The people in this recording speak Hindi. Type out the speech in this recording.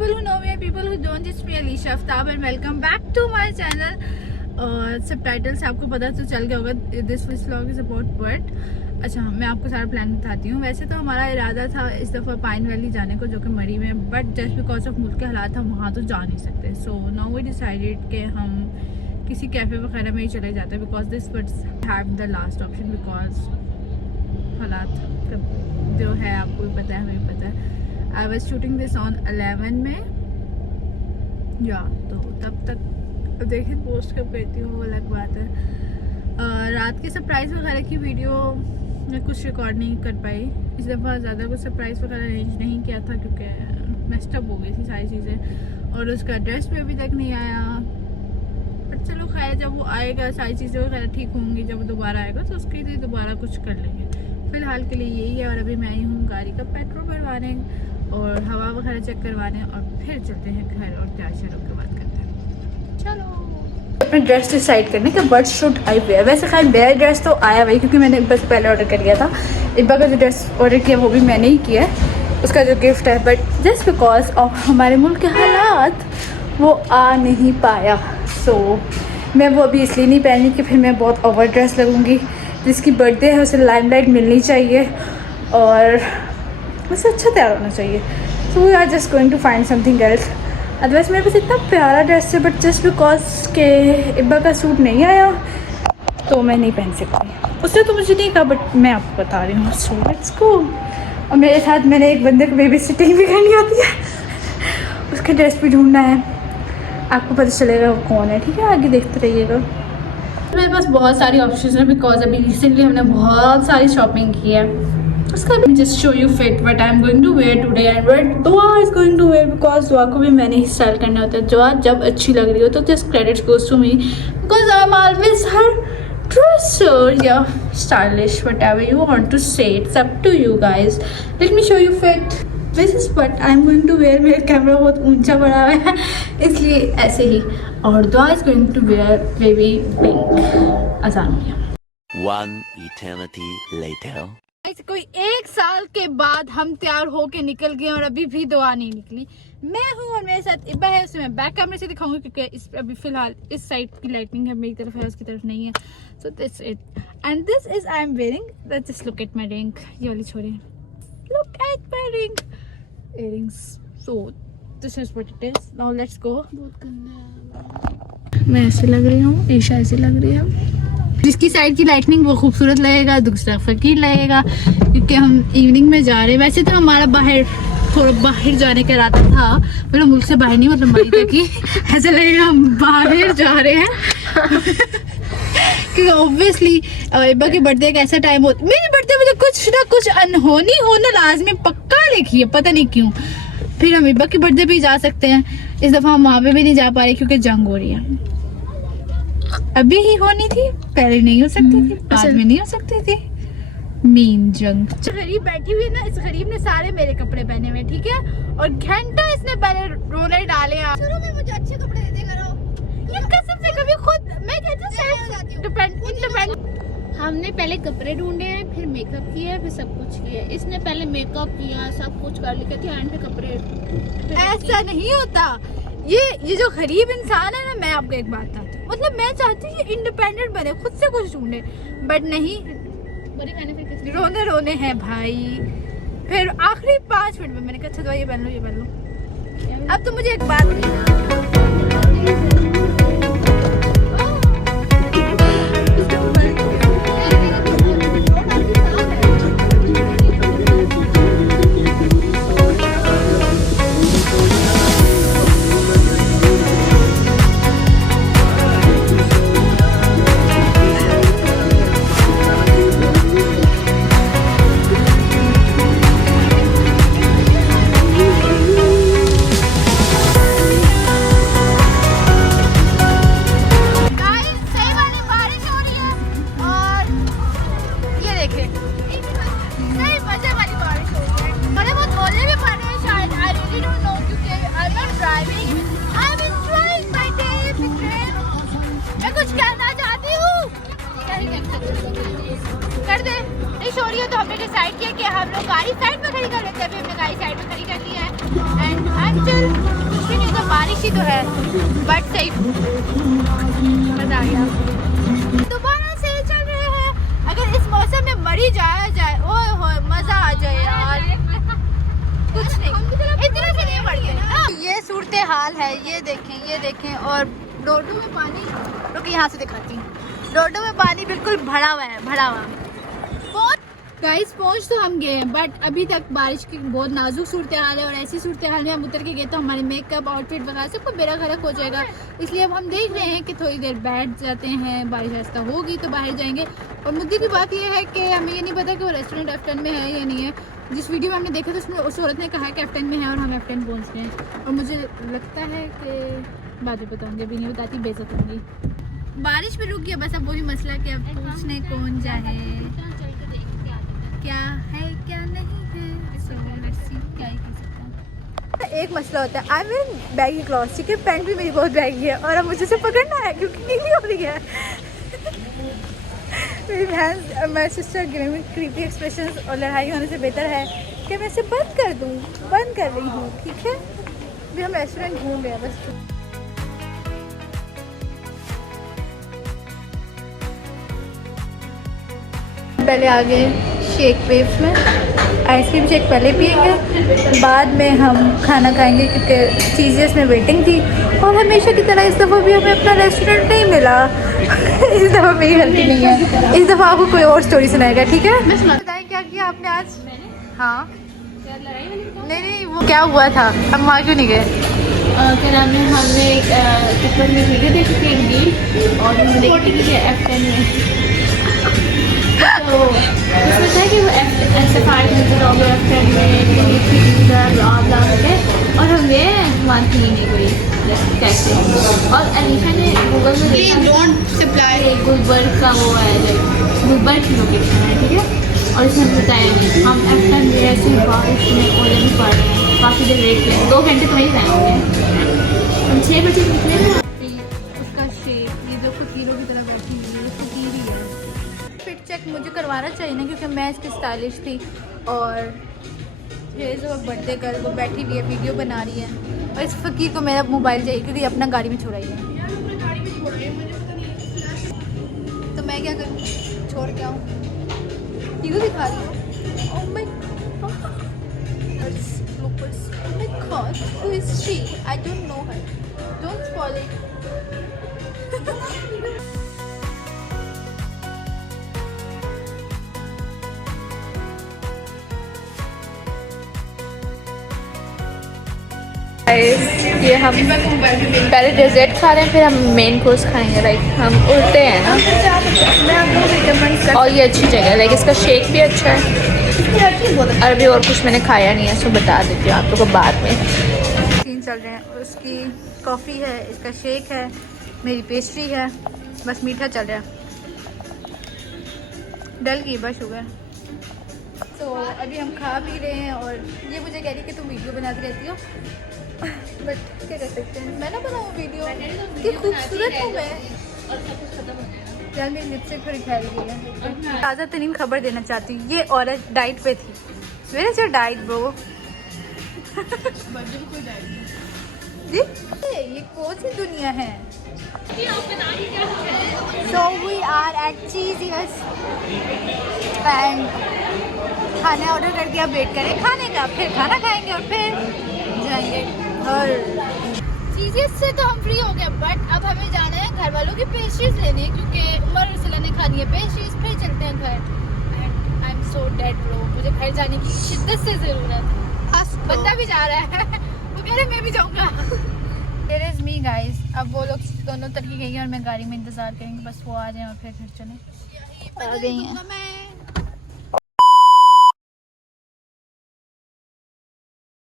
people who know me and people who don't, it's me Alisha Aftab and welcome back to my channel. Subtitle से आपको पता तो चल गया होगा, this vlog is about but अच्छा मैं आपको सारा प्लान बताती हूँ। वैसे तो हमारा इरादा था इस दफ़ा पाइन वैली जाने को, जो कि मरी में, बट जस्ट बिकॉज ऑफ मुल्क के हालात हम वहाँ तो जा नहीं सकते। सो नाउ वी डिसाइडेड कि हम किसी कैफ़े वगैरह में ही चले जाते हैं because this would have the last option, because हालात जो है आपको भी पता है, हमें भी पता है। I was shooting this on 11 में या तो तब तक देखिए पोस्ट कब करती हूँ वो अलग बात है। रात के सरप्राइज़ वगैरह की वीडियो मैं कुछ रिकॉर्ड नहीं कर पाई इस दफ़ा, ज़्यादा कुछ सरप्राइज़ वगैरह अरेंज नहीं किया था क्योंकि मेस्ड अप हो गई थी सारी चीज़ें, और उसका ड्रेस भी अभी तक नहीं आया। बट चलो खैर जब वो आएगा सारी चीज़ें वगैरह ठीक होंगी, जब दोबारा आएगा तो उसके लिए दोबारा कुछ कर लेंगे। फ़िलहाल के लिए यही है। और अभी मैं आई हूँ गाड़ी का पेट्रोल भरवाने और हवा वगैरह चेक करवाने, और फिर चलते हैं घर और तैयार शरों के बाद करते हैं। चलो अपने ड्रेस डिसाइड करने का बट शुड आई वेयर। वैसे खैर मेरा ड्रेस तो आया भाई, क्योंकि मैंने बस पहले ऑर्डर कर लिया था। इब्बा का जो ड्रेस ऑर्डर किया वो भी मैंने ही किया है, उसका जो गिफ्ट है, बट जस्ट बिकॉज ऑफ हमारे मुल्क के हालात वो आ नहीं पाया। सो मैं वो अभी इसलिए नहीं पहनी कि फिर मैं बहुत ओवर ड्रेस लगूँगी। जिसकी बर्थडे है उसे लाइमलाइट मिलनी चाहिए और उसे अच्छा तैयार होना चाहिए। So we are just going to find something else. Otherwise मेरे पास इतना प्यारा ड्रेस है, बट जस्ट बिकॉज के इब्बा का सूट नहीं आया तो मैं नहीं पहन सकती। उसने तो मुझे नहीं कहा बट मैं आपको बता रही हूँ। So let's go. और मेरे साथ मैंने एक बंदे को बेबी सिटिंग भी करनी होती है, उसका ड्रेस भी ढूंढना है, आपको पता चलेगा वो कौन है। ठीक है, आगे देखते रहिएगा। मेरे पास बहुत सारी ऑप्शंस हैं बिकॉज अभी रिसेंटली हमने बहुत सारी शॉपिंग की है। उसका भी just show you fit what I am going to wear today and what Dua is going to wear, because Dua को भी मैंने ही स्टाइल करने होता है। दुआ जब अच्छी लग रही हो तो just credit goes to me because I am always her dresser या stylish, whatever you want to say, it's up to you guys. Let me show you fit, this is what I am going to wear. मेरा कैमरा बहुत ऊंचा पड़ा हुआ है इसलिए ऐसे ही। और Dua is going to wear baby pink. आसान हो गया। One eternity later. कोई 1 साल के बाद हम तैयार होके निकल गए और अभी भी दुआ नहीं निकली। मैं हूँ और मेरे साथ इब्बा है, उसे मैं बैक कैमरे से दिखाऊंगी क्योंकि इस अभी फिलहाल इस साइड की लाइटिंग है, मेरी तरफ है, उसकी तरफ नहीं है। So this it and this is I am wearing, just look at my ring. ये वाली छोड़ी, look at my ring, earrings. So this is what it is. Now let's go. मैं ऐसे लग रही हूँ, ईशा ऐसे लग रही है। जिसकी साइड की लाइटनिंग वो खूबसूरत लगेगा, दूसरा फकीर लगेगा, क्योंकि हम इवनिंग में जा रहे हैं। वैसे तो हमारा थोड़ा बाहर जाने का इरादा था, मतलब मुल्क से बाहर नहीं, मतलब मरी तक ही। ऐसा लगेगा हम बाहर जा रहे हैं क्योंकि ऑब्वियसली इब्बा की बर्थडे का ऐसा टाइम होता है। मेरी बर्थडे में तो कुछ ना कुछ अनहोनी होना लाजमी पक्का लिखी है, पता नहीं क्यों। फिर हम इब्बा की बर्थडे पे ही जा सकते हैं। इस दफ़ा हम वहाँ पे भी नहीं जा पा रहे क्योंकि जंग हो रही है। अभी ही होनी थी, पहले नहीं हो सकती थी, बाद में नहीं हो सकती थी। मीन जंग। गरीब बैठी हुई है ना, इस गरीब ने सारे मेरे कपड़े पहने हुए, ठीक है, और घंटा इसने पहले रोने डाले। शुरू में मुझे अच्छे कपड़े दे दिया करो, ये कसम से कभी खुद मैं कहती हूँ हमने पहले कपड़े ढूंढे हैं, फिर मेकअप किया, फिर सब कुछ किया। इसने पहले मेकअप किया, सब कुछ कर लिया थी, एंड पे कपड़े। ऐसा नहीं होता। ये जो गरीब इंसान है ना, मैं आपको एक बात बताती हूँ, मतलब मैं चाहती हूँ ये इंडिपेंडेंट बने, खुद से कुछ ढूंढे, बट नहीं, बड़ी मैंने फिर किस रोने हैं भाई। फिर आखिरी 5 मिनट में मैंने कहा अच्छा ये पहन लो, ये पहन लो। अब तो मुझे एक बात कर दे नहीं हो रही है, तो हमने डिसाइड किया कि हम लोग गाड़ी साइड में खड़ी कर लेते हैं। अभी हमने गाड़ी साइड में खड़ी कर ली है एंड ही तो है बट सही मजा आ गया। दोबारा से चल रहे हैं। अगर इस मौसम में मरी जाया जाए ओए होए मजा आ जाए यार। कुछ नहीं इतना से नहीं बढ़ते। ये सूरत हाल है, ये देखें और डोडो में पानी रुक यहाँ से दिखाती हूँ। डोडो में पानी बिल्कुल भरा हुआ है, भरा हुआ। गाइस पहुँच तो हम गए हैं बट अभी तक बारिश की बहुत नाजुक सूरत हाल है और ऐसी सूरत हाल में हम उतर के गए तो हमारे मेकअप आउटफिट वगैरह सब कुछ बेरा खरक हो जाएगा। इसलिए अब हम देख रहे हैं कि थोड़ी देर बैठ जाते हैं, बारिश रास्ता होगी तो बाहर जाएंगे। और मुद्दे की बात यह है कि हमें ये नहीं पता कि वो रेस्टोरेंट F10 में है या नहीं है। जिस वीडियो में हमने देखा था उसमें उस औरत ने कहा कि F10 में है और हम F10 पहुँच रहे हैं। और मुझे लगता है कि बाद में बताऊँगी, अभी नहीं बताती, बेइज्जत होंगी। बारिश भी रुक गया, बस अब वही मसला कि अब पूछने कौन जाए, क्या है क्या नहीं है। So, let's see, क्या ही कर सकते हैं। एक मसला होता है, आई मीन बैगी क्लॉथ, ठीक है, पैंट भी मेरी बहुत बैगी है और अब मुझे से पकड़ना है क्योंकि नीली हो रही है। मेरी बहन मेरी सिस्टर गिविंग क्रीपी एक्सप्रेशंस और लड़ाई होने से बेहतर है कि मैं इसे बंद कर दूँ। बंद कर रही हूँ, ठीक है। अभी हम रेस्टोरेंट घूम रहे हैं बस। पहले आ गए शेक वेव्स में, आइसक्रीम शेक पहले पिएंगे, बाद में हम खाना खाएंगे क्योंकि चीज़ें में वेटिंग थी। और हमेशा की तरह इस दफ़ा भी हमें अपना रेस्टोरेंट नहीं मिला। इस दफ़ा मेरी गलती नहीं है, इस दफ़ा आपको कोई और स्टोरी सुनाएगा, ठीक है। बताएं क्या किया आपने आज? हाँ नहीं वो क्या हुआ था, हम वहाँ क्यों नहीं गए? क्या नाम है, हमने टिकटॉक में वीडियो देखी थी एक रील और हमने देखी थी F10 में, तो उसमें था कि वो सफारी नजर आ गया F10 में और हम गए वहाँ थी नहीं कोई टैक्सी। और अनीशा ने गूगल में देखा गुलबर्ग का वो है, लाइक गुलबर्ग की लोकेशन है, ठीक है। और इसमें हमें बताया नहीं, हम F10 में ऐसे बारिश में ओले भी पड़ रहे हैं, काफ़ी देर वेट किया, 2 घंटे तो वहीं रहे होंगे। हम 6 बजे निकले थे। उसका शेप ये जो फकीरों की तरह बैठी हुई है, फकीर ही है। फिट चेक मुझे करवाना चाहिए ना क्योंकि मैं इसकी स्टाइलिश थी और ये जो बर्थडे कर वो बैठी हुई है वीडियो बना रही है और इस फकीर को मेरा मोबाइल चाहिए क्योंकि अपना गाड़ी में छोड़ा ही है। तो मैं क्या करूँ, छोड़ के आऊँ? टीवी दिखा रही हूँ। Oh my God, who is she? I don't know her. Don't spoil it. ये हम पहले डेजर्ट खा रहे हैं फिर हम मेन कोर्स खाएंगे। लाइक हम उड़ते हैं ना, और ये अच्छी जगह है, लाइक इसका शेक भी अच्छा है। और अभी और कुछ मैंने खाया नहीं है, सो बता देती हूँ आप लोगों को बाद में। सीन चल रहे हैं, उसकी कॉफ़ी है, इसका शेक है, मेरी पेस्ट्री है, बस मीठा चल रहा है। डल गई बस शुगर। तो अभी हम खा पी रहे हैं और ये मुझे कह रही कि तुम वीडियो बनाती रहती हो, बट क्या कर सकते हैं, मैं ना बनाऊँ वीडियो, इतनी खूबसूरत हूँ मैं। यार मेरी लिपस्टिक थोड़ी फैल गई है। ताज़ा तरीन खबर देना चाहती हूँ, ये औरत डाइट पे थी। Where is your diet bro? जी ये कौन सी दुनिया है? So we are at Cheesiest and खाना ऑर्डर कर दिया, वेट करें खाने का, फिर खाना खाएंगे और फिर जाएंगे। और चीज़ें से तो हम फ्री हो गए बट अब हमें जाना है घर वालों की पेस्ट्रीज लेने क्योंकि उमर रसला ने खानी है पेस्ट्रीज, फिर चलते हैं घर। And I am so dead bro, मुझे घर जाने की शिद्दत से ज़रूरत है। बंदा भी जा रहा है, वो कह रहे मैं भी जाऊँगा। Here is me guys, अब वो लोग दोनों तरह की गई हैं और मैं गाड़ी में इंतज़ार करेंगे, बस वो आ जाएं और फिर घर चलें। आ गई हैं।